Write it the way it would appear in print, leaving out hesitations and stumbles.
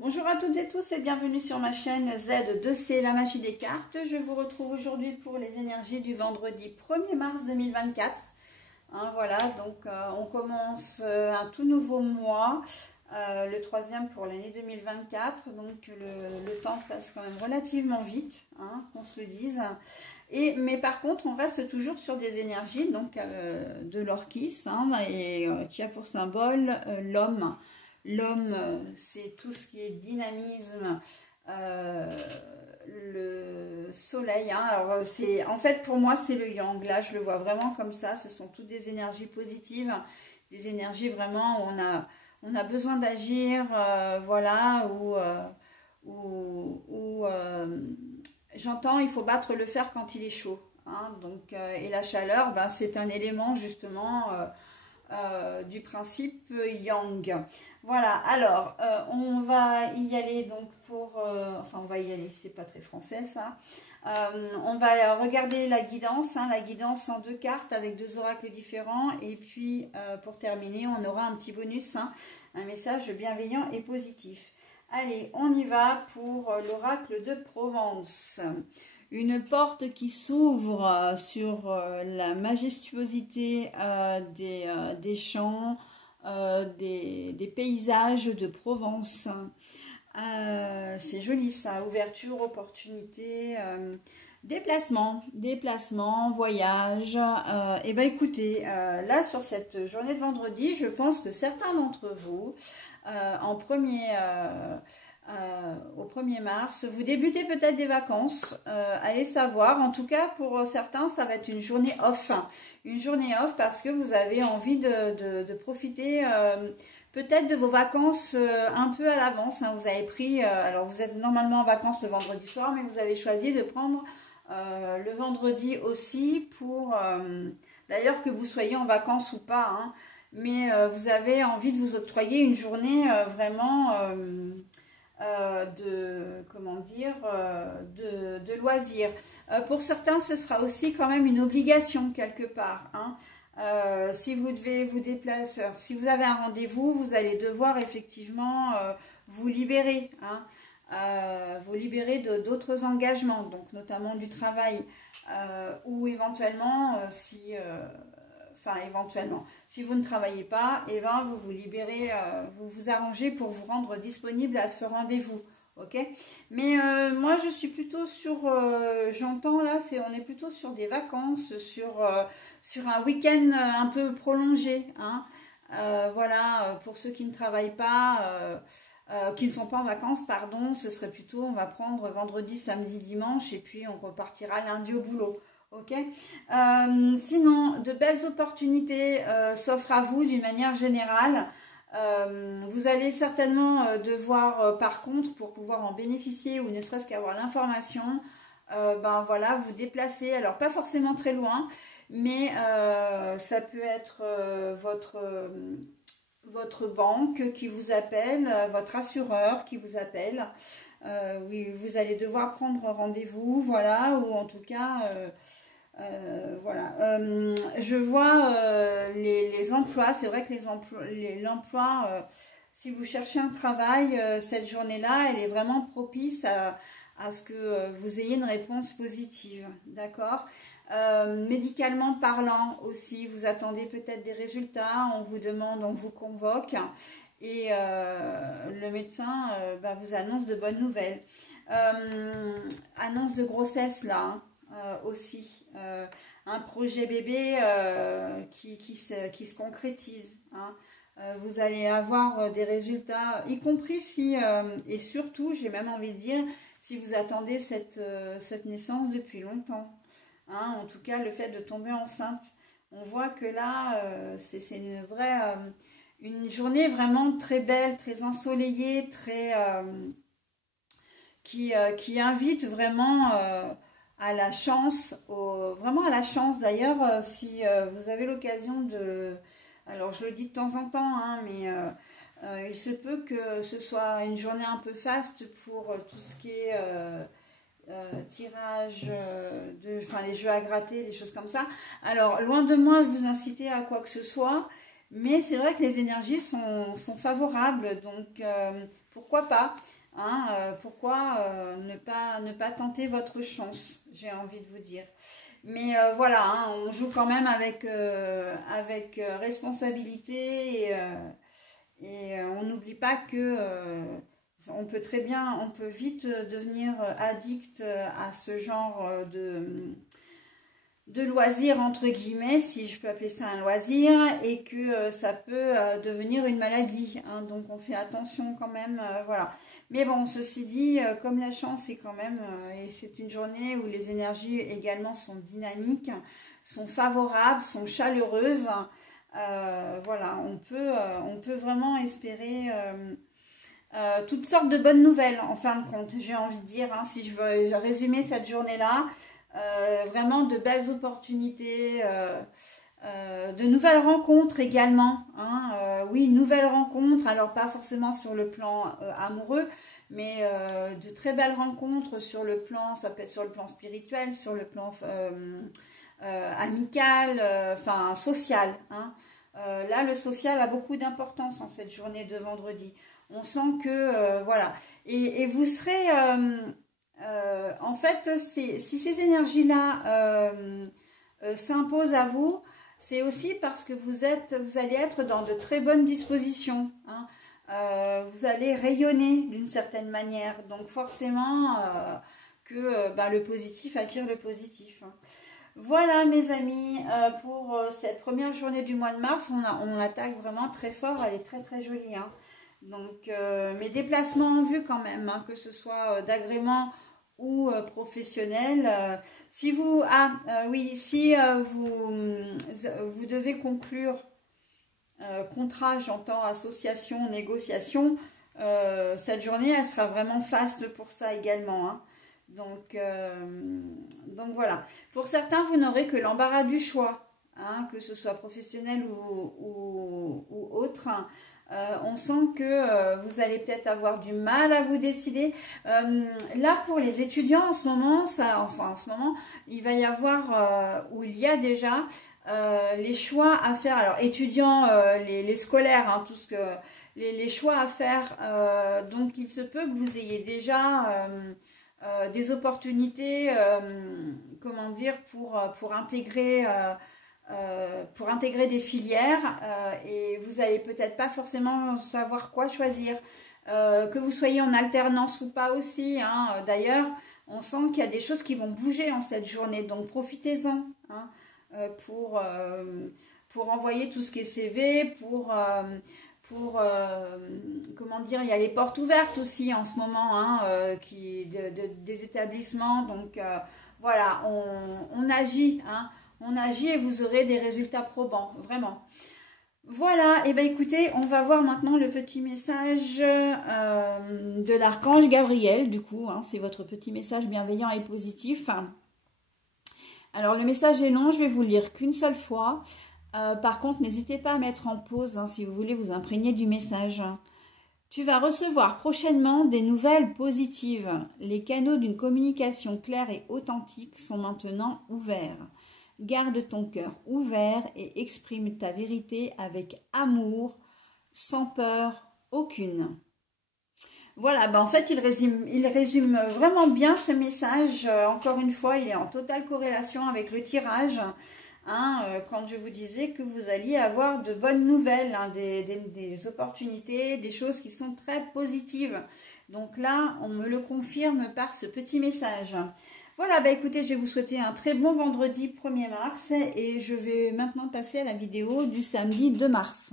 Bonjour à toutes et tous et bienvenue sur ma chaîne Z2C, la magie des cartes. Je vous retrouve aujourd'hui pour les énergies du vendredi 1er mars 2024. Voilà, donc on commence un tout nouveau mois, le troisième pour l'année 2024. Donc le temps passe quand même relativement vite, qu'on se le dise. Mais par contre, on reste toujours sur des énergies donc, de l'orchis, qui a pour symbole l'homme. L'homme, c'est tout ce qui est dynamisme, le soleil. Alors, en fait, pour moi, c'est le yang. Là, je le vois vraiment comme ça. Ce sont toutes des énergies positives, des énergies vraiment où on a besoin d'agir, voilà, j'entends, il faut battre le fer quand il est chaud. Donc, et la chaleur, c'est un élément justement du principe yang. Voilà, alors on va y aller donc enfin on va y aller, c'est pas très français ça. On va regarder la guidance en deux cartes avec deux oracles différents. Et puis pour terminer, on aura un petit bonus, un message bienveillant et positif. Allez, on y va pour l'oracle de Provence. Une porte qui s'ouvre sur la majestuosité des champs, des paysages de Provence. C'est joli ça, ouverture, opportunité, déplacement, voyage. Et ben écoutez, là sur cette journée de vendredi, je pense que certains d'entre vous, au 1er mars, vous débutez peut-être des vacances, allez savoir. En tout cas, pour certains, ça va être une journée off. Une journée off parce que vous avez envie de profiter peut-être de vos vacances un peu à l'avance. Vous avez pris, alors vous êtes normalement en vacances le vendredi soir, mais vous avez choisi de prendre le vendredi aussi pour, d'ailleurs que vous soyez en vacances ou pas, mais vous avez envie de vous octroyer une journée vraiment... de loisirs. Pour certains, ce sera aussi quand même une obligation quelque part. Si vous devez vous déplacer, si vous avez un rendez-vous, vous allez devoir effectivement vous libérer. Vous libérer d'autres engagements, donc notamment du travail, ou éventuellement, si vous ne travaillez pas, vous vous libérez, vous vous arrangez pour vous rendre disponible à ce rendez-vous, ok? Mais moi, je suis plutôt sur, j'entends là, on est plutôt sur des vacances, sur un week-end un peu prolongé, voilà, pour ceux qui ne travaillent pas, qui ne sont pas en vacances, pardon, ce serait plutôt, on va prendre vendredi, samedi, dimanche, et puis on repartira lundi au boulot. Ok. Sinon, de belles opportunités s'offrent à vous d'une manière générale. Vous allez certainement devoir, par contre, pour pouvoir en bénéficier ou ne serait-ce qu'avoir l'information, voilà, vous déplacer. Alors, pas forcément très loin, mais ça peut être votre banque qui vous appelle, votre assureur qui vous appelle. Oui, vous allez devoir prendre rendez-vous, voilà, ou en tout cas... voilà. Je vois les emplois. C'est vrai que l'emploi, si vous cherchez un travail, cette journée-là, elle est vraiment propice à ce que vous ayez une réponse positive. D'accord? Médicalement parlant aussi, vous attendez peut-être des résultats, on vous demande, on vous convoque et le médecin vous annonce de bonnes nouvelles. Annonce de grossesse là, aussi. Un projet bébé qui se concrétise. Vous allez avoir des résultats, y compris si, et surtout, j'ai même envie de dire, si vous attendez cette naissance depuis longtemps. En tout cas, le fait de tomber enceinte. On voit que là, c'est une vraie... une journée vraiment très belle, très ensoleillée, très... qui invite vraiment... à la chance, vraiment à la chance. D'ailleurs, si vous avez l'occasion de... Alors, je le dis de temps en temps, mais il se peut que ce soit une journée un peu faste pour tout ce qui est tirage, les jeux à gratter, des choses comme ça. Alors, loin de moi de vous inciter à quoi que ce soit, Mais c'est vrai que les énergies sont favorables, donc pourquoi pas, hein, pourquoi ne pas tenter votre chance, j'ai envie de vous dire. Mais voilà, hein, on joue quand même avec responsabilité et on n'oublie pas que on peut vite devenir addict à ce genre de loisir entre guillemets, si je peux appeler ça un loisir, et que ça peut devenir une maladie, hein, donc on fait attention quand même, voilà. Mais bon, ceci dit, comme la chance est quand même, et c'est une journée où les énergies également sont dynamiques, sont favorables, sont chaleureuses, voilà, on peut vraiment espérer toutes sortes de bonnes nouvelles en fin de compte, j'ai envie de dire, hein, si je veux résumer cette journée-là. Vraiment de belles opportunités, de nouvelles rencontres également, hein, oui, nouvelles rencontres, alors pas forcément sur le plan amoureux, mais de très belles rencontres sur le plan, ça peut être sur le plan spirituel, sur le plan amical, enfin social, hein. Là, le social a beaucoup d'importance en cette journée de vendredi. On sent que, voilà, et vous serez... en fait, si ces énergies-là s'imposent à vous, c'est aussi parce que vous allez être dans de très bonnes dispositions, hein. Vous allez rayonner d'une certaine manière. Donc forcément que le positif attire le positif, hein. Voilà mes amis, pour cette première journée du mois de mars, on attaque vraiment très fort, elle est très très jolie, hein. Donc mes déplacements en vue quand même, hein, que ce soit d'agrément ou professionnel. Si vous vous devez conclure contrat, j'entends association, négociation, cette journée elle sera vraiment faste pour ça également, hein. Donc voilà. Pour certains, vous n'aurez que l'embarras du choix, hein, que ce soit professionnel ou autre, hein. On sent que vous allez peut-être avoir du mal à vous décider. Là, pour les étudiants, en ce moment, il va y avoir, ou il y a déjà, les choix à faire. Alors, étudiants, les scolaires, hein, tout ce que les choix à faire. Donc, il se peut que vous ayez déjà des opportunités, comment dire, pour intégrer des filières, et vous n'allez peut-être pas forcément savoir quoi choisir, que vous soyez en alternance ou pas aussi, hein. D'ailleurs, on sent qu'il y a des choses qui vont bouger en cette journée, donc profitez-en, hein, pour envoyer tout ce qui est CV, comment dire, il y a les portes ouvertes aussi en ce moment, hein, des établissements, donc voilà, on agit, hein. On agit et vous aurez des résultats probants, vraiment. Voilà, et bien écoutez, on va voir maintenant le petit message de l'archange Gabriel, du coup, hein, c'est votre petit message bienveillant et positif. Alors le message est long, je vais vous le lire qu'une seule fois. Par contre, n'hésitez pas à mettre en pause, hein, si vous voulez vous imprégner du message. Tu vas recevoir prochainement des nouvelles positives. Les canaux d'une communication claire et authentique sont maintenant ouverts. Garde ton cœur ouvert et exprime ta vérité avec amour, sans peur aucune. Voilà, en fait, il résume vraiment bien ce message. Encore une fois, il est en totale corrélation avec le tirage, hein, quand je vous disais que vous alliez avoir de bonnes nouvelles, hein, des opportunités, des choses qui sont très positives. Donc là, on me le confirme par ce petit message. Voilà, écoutez, je vais vous souhaiter un très bon vendredi 1er mars et je vais maintenant passer à la vidéo du samedi 2 mars.